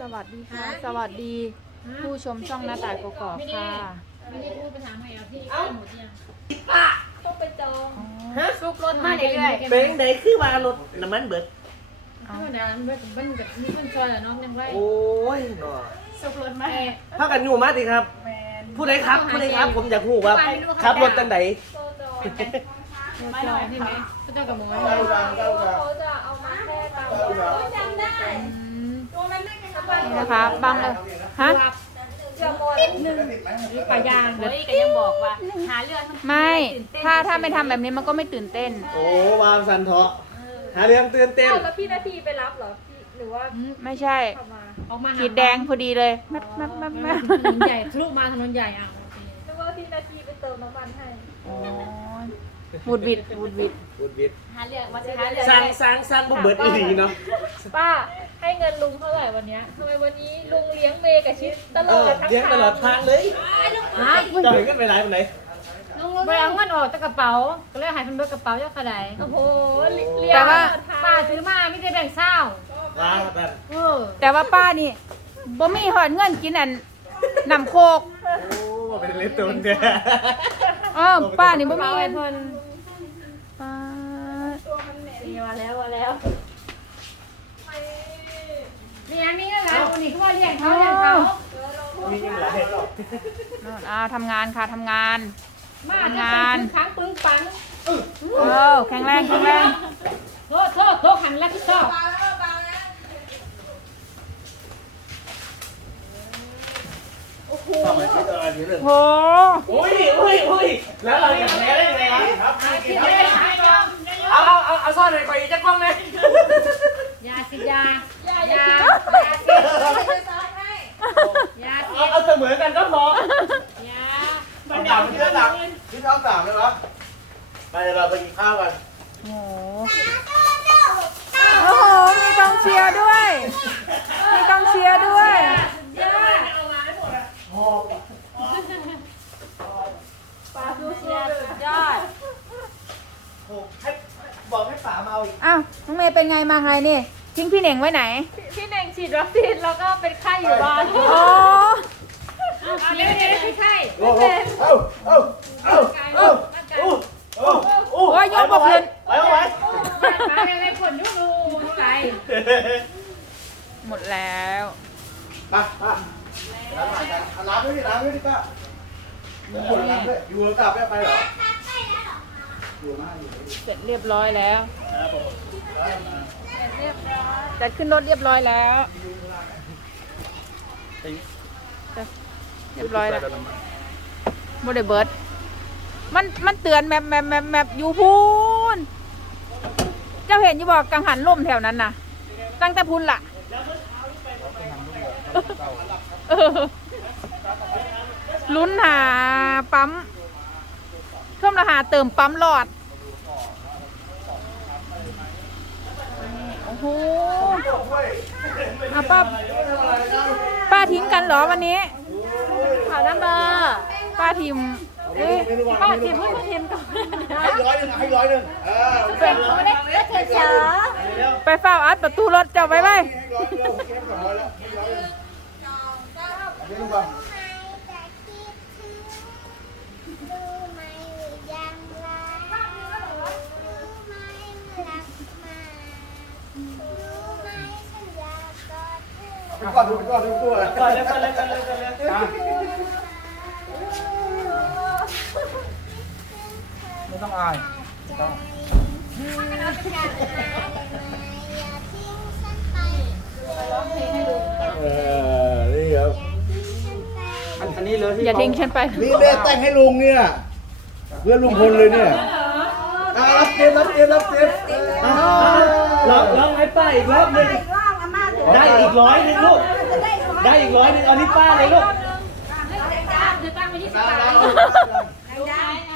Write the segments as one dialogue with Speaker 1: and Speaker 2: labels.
Speaker 1: สวัสดีค่ะสวัสดีผู้ชมช่องหน้าต่ายกอกๆค่ะ
Speaker 2: ไม่ได้พูดไปถามให้เอาที่หมดยัง
Speaker 3: ต้องไปจอง
Speaker 2: ซุกรถมาเรื่อยๆ
Speaker 4: เป็นไหนคือว่ารถน้ำมันเบิด
Speaker 2: เอาเดี๋ยวมันแบบมีคนซอยเหรอน้องยังไง
Speaker 4: โอ้ยหนอ
Speaker 3: สุกรถมา
Speaker 4: พากันอยู่มาดิครับ
Speaker 3: แมน
Speaker 4: ผู้ใดครับผู้ใดครับ ผมอยากรู้ว่าขับรถตั้งไหน
Speaker 3: โซจอง
Speaker 2: ไม่หน่อยใช่ไหมก็เจ้ากับหมู
Speaker 3: เขาจะเอามาแค่ตามจำได้ตัวมันไม่สบาย
Speaker 1: นี่นะคะบังเลยฮะ
Speaker 3: จะหมด
Speaker 2: หรือปลายางเฮ้ยก็ยังบอกว่าหาเรื่อง
Speaker 1: ไม่ถ้าไม่ทำแบบนี้มันก็ไม่ตื่นเต้น
Speaker 4: โอ้วามสันเถาะหาเรื่องตื่นเต้น
Speaker 3: แล้วพี่นาทีไปรับเหรอพี่หรือว่า
Speaker 1: ไม่ใช่
Speaker 3: ขับมา
Speaker 2: ออกมา
Speaker 1: ขีดแดงพอดีเลยแมบแมบแมบแมบ
Speaker 2: ถนนใหญ่ทะลุมาถนนใหญ่อ่ะ
Speaker 3: หรือว่าพี่นาทีไปเติมน้ำมันให้
Speaker 1: โอ้ยบูดบิดบูดบิด
Speaker 4: บุญวิทย์
Speaker 2: หาเรื่องว่าจะหาเรื่อง
Speaker 4: สร้างบ่เบิดอีหลีเนาะ
Speaker 3: ป้าให้เงินลุงเท่าไหร่วันนี้ทำไมวันนี้ลุงเลี้ยงเมย์กับชิดตลอดทั้ง
Speaker 4: เลี้ยงตลอดทางเลย
Speaker 2: ฮะ
Speaker 4: จะเห็นกันไปไหนไปไหน
Speaker 2: ไปเอาเงินออกจากกระเป๋าก็เลยหายเป็นเบอร์กระเป๋าเจ้าขนาด
Speaker 3: โอ้โหเลี้ยง
Speaker 1: แต่ว่า
Speaker 2: ป้าซื้อมาไม่ได้แบ่งเศร้า
Speaker 4: ร้านแบบ
Speaker 1: แต่ว่าป้านี่บ่มีหอดเงินกินอันน้ำโคก
Speaker 4: โอ้เป็นเล็บตัวเนี่ย
Speaker 1: ป้านี่บ่มี
Speaker 2: เป้า
Speaker 1: เงิ
Speaker 2: ไอ้
Speaker 1: น
Speaker 2: เพิ่น
Speaker 1: ป้า
Speaker 3: มาแล้ว
Speaker 2: มีอันนี้แล้ววันนี้เขาว่าเลี้ยงเขาเลี้ยงเขา
Speaker 4: มีเงินหลายหรอก
Speaker 1: ทำงานค่ะทำงาน
Speaker 2: มาจะเป็นครั้งปึ้งปัง
Speaker 1: แข็งแรงแข็งแรง
Speaker 2: โทษหันแล้วที่ชอบ
Speaker 4: ทำไมคิดอะไรทีเรื่อง
Speaker 1: โห
Speaker 4: อุ้ยแล้วเราจะแพ้ได้ยังไงครับเอาซ่อนหน่อยก่อนอีกจะกล้องเลย
Speaker 2: ยาสิยา
Speaker 4: เอาเสมอกันก็พอย
Speaker 2: า
Speaker 4: มันด่ามันเยอะดังที่ชอบด่าเลยวะไปเดี๋ยวเราไปกินข้าวกัน
Speaker 1: โอ้โหมีกองเชียร์ด้วยมีกองเชียร์ด้วย
Speaker 3: ปลาซูซู
Speaker 1: ยอด
Speaker 4: ให้บอกให้ป๋ามาเอาอีก
Speaker 1: อ้าวน้องเมย์เป็นไงมาไงนี่ทิ้งพี่เหน่งไว้ไหน
Speaker 3: พี่เน่งฉีดวัคซีนแล้วก็เป็นไข้อยู่บ้าน
Speaker 1: อ๋อ
Speaker 2: เดี๋ยวไม่ใช่
Speaker 4: โอ้ยยกมาขึ้นไปเอาไว้
Speaker 2: มาในผลยุ่งดูเท่าไหร่
Speaker 1: หมดแล้ว
Speaker 4: ป้าล้างด้วยดิป้าอยู่แล้วกลับไม่ไปเหรออยู่มากอยู่
Speaker 1: เสร็จเรียบร้อยแล้วจัดขึ้นรถเรียบร้อยแล้วเรียบร้อยแล้วโมเดลเบิร์ดมันเตือนแมปอยู่พูนเจ้าเห็นอยู่บอกกังหันล่มแถวนั้นน่ะตั้งแต่พูนล่ะลุ้นหาปั๊มเพิ่มราคาเติมปั๊มหลอดโอ้โหป้าทิ้งกันเหรอวันนี้ข่าวน้ำเบอร์ป้าทิมป้าทิมเพื่อนทิมก่อน
Speaker 4: ให้ร้อยหนึ่ง
Speaker 1: เป็นไปเฝ้าอัดประตูรถเจ้าไว้ไว้
Speaker 4: ไปก่อนดูตัวก่อนเลยไม่ต้องอายนี่ครับอันนี้เลย
Speaker 1: อย่าทิ้งฉันไป
Speaker 4: นี่แม่แต่งให้ลุงเนี่ยเพื่อนลุงพลเลยเนี่ยรับเตรียมร้องให้ป้าอีกรอบนึงได้อีก100ลูกได้อีก100เอานี่ป้าเลยลูก
Speaker 2: จะตั้งไปที่สบายได้นะ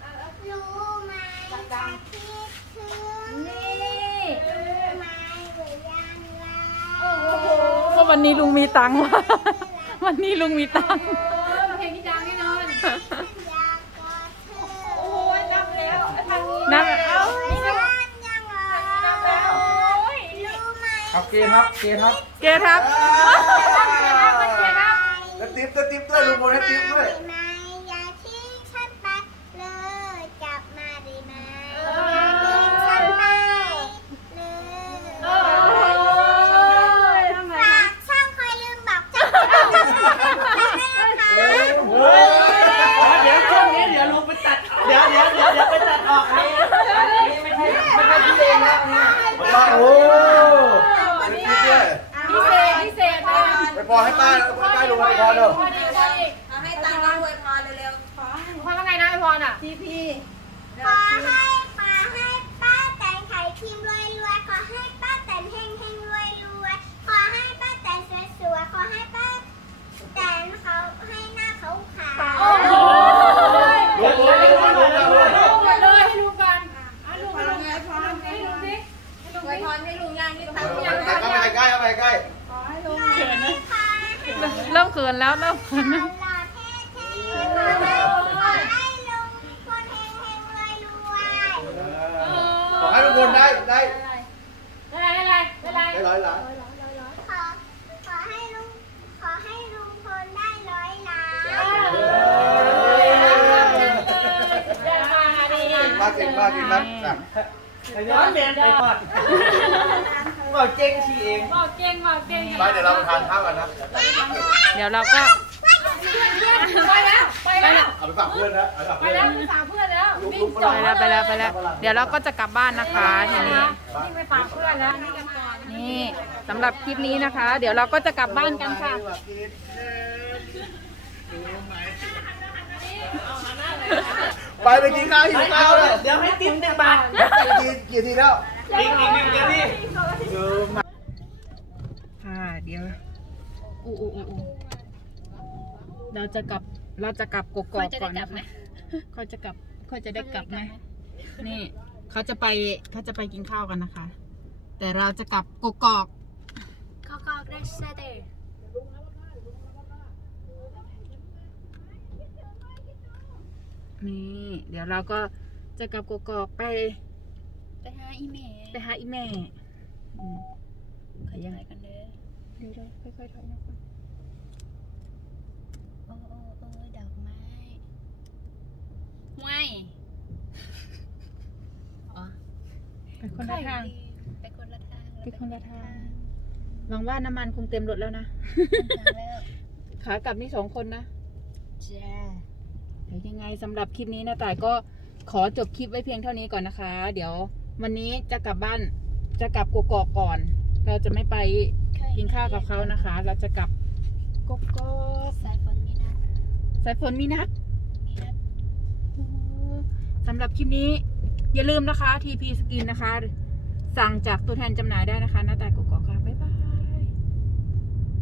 Speaker 1: ก็วันนี้ลุงมีตังค์ว่ะวันนี้ลุงมีตังค์
Speaker 2: เพลงที่ดังแน่นอน
Speaker 3: โอ้ยนับแล้วทางนี้
Speaker 1: นั่น
Speaker 3: นับแล้ว
Speaker 4: ใครเอาเกทับ
Speaker 1: เกทับ
Speaker 4: แล้วติ๊บด้วยลุงโมให้ติ๊บด้วย
Speaker 3: ไหมอย่าทิ้งฉันไปเลยกลับมาได้ไหมอย่าทิ้งฉันไปเลยฝากช่างคอยลืมบอกเจ้าของ
Speaker 5: เดี๋ยวช่วงนี้เดี๋ยวลุงไปตัดเดี๋ยวไปตัดออกอันนี้ไม่ใช่พี่เองแล้วเนี่ย
Speaker 4: โอ้ติ๊บด้วย
Speaker 2: พิเศษเลย
Speaker 4: ไปพอให้ป้าลุงไปพอเด้อ
Speaker 2: พอดี
Speaker 3: เอาให้ตังค์แล้วอวยพรเร็ว
Speaker 2: พอว่าไงนะไอพรอ่ะ
Speaker 3: ๆขอให้ป้าแต่งไข่ครีมรวยๆขอให้ป้าแต่งเฮงรวยขอให้ป้าแต่งสวยๆขอให้ป้าแต่งเขาให้หน้าเขาขาว
Speaker 2: โอ้โห
Speaker 4: ลุง
Speaker 2: เลยให้ลุงกันให้ลุงให้ลุงสิ
Speaker 3: อวยพรให้ลุงย่างนี่ตั้ง
Speaker 4: เอาไปใกล้เอาไปใกล้
Speaker 1: เริ่มเขินแล้วเริ่มเขิน
Speaker 3: หล่อเท่ๆขอให้ลุงคนเฮงรวย
Speaker 4: ขอให้ทุกคนได้
Speaker 2: อะไร
Speaker 4: ร้อยล้าน
Speaker 3: ขอให้ลุงพลได้100 ล้าน
Speaker 4: เก่งมาก
Speaker 5: ย้อนเรียนไปก่อนบอกเจ๊งชีเอง
Speaker 2: บอกเก่ง
Speaker 4: ไปเดี๋ยวเราทานข้าวกันนะ
Speaker 1: เดี๋ยวเราก็
Speaker 2: ไปแล้ว
Speaker 4: เอาไปฝากเพื่อนนะเอาไปฝาก
Speaker 2: ไป
Speaker 4: เพื่อน
Speaker 2: แล้วไปฝากเพื่อนแล้ววิ่งจบ
Speaker 1: ไปแล้วเดี๋ยวเราก็จะกลับบ้านนะคะทีนี้
Speaker 2: วิ่งไปฝากเพื่อนแล้ว
Speaker 1: นี่สำหรับคลิปนี้นะคะ เดี๋ยวเราก็จะกลับบ้านกันค่ะ
Speaker 4: ไปกินข้าวหิวข้าวแล้ว
Speaker 5: เดี๋ยวให้ติ๊บ1 บาท
Speaker 4: กี่ทีแล้ว
Speaker 5: อีก1 เดี๋ยวนี่
Speaker 1: ค่ะเดี๋ยวเราจะกลับกกอกก่อนนะคะเขาจะได้กลับไหมนี่เขาจะไปกินข้าวกันนะคะ แต่เราจะกลับกกอก
Speaker 3: ก็ได้เสด็จ
Speaker 1: นี่เดี๋ยวเราก็จะกลับกกอกไป
Speaker 3: หาอีเมล
Speaker 1: อีแม่ขยัน
Speaker 3: อะไรกันเด้อ
Speaker 1: เดี๋ยวค่อยๆถอยนะคะ
Speaker 3: โอ้ดอกไม้ไม่อ๋อ
Speaker 1: ไปคนละทาง
Speaker 3: ไปคนละทาง
Speaker 1: หวังว่าน้ำมันคงเต็มรถแล้วนะ
Speaker 3: แล้ว
Speaker 1: ขากลับนี่2 คนนะ
Speaker 3: จ้า
Speaker 1: เดี๋ยวยังไงสำหรับคลิปนี้นะต่ายก็ขอจบคลิปไว้เพียงเท่านี้ก่อนนะคะ เดี๋ยววันนี้จะกลับบ้านจะกลับกกอกก่อน เราจะไม่ไปกินข้าวกับเขานะคะ เราจะกลับกกอก
Speaker 3: สายฝนมีนัด
Speaker 1: สายฝนมีนัดสำหรับคลิปนี้อย่าลืมนะคะ TP Skin นะคะ สั่งจากตัวแทนจำหน่ายได้นะคะหน้าต่ายกกอกค่ะบ๊ายบาย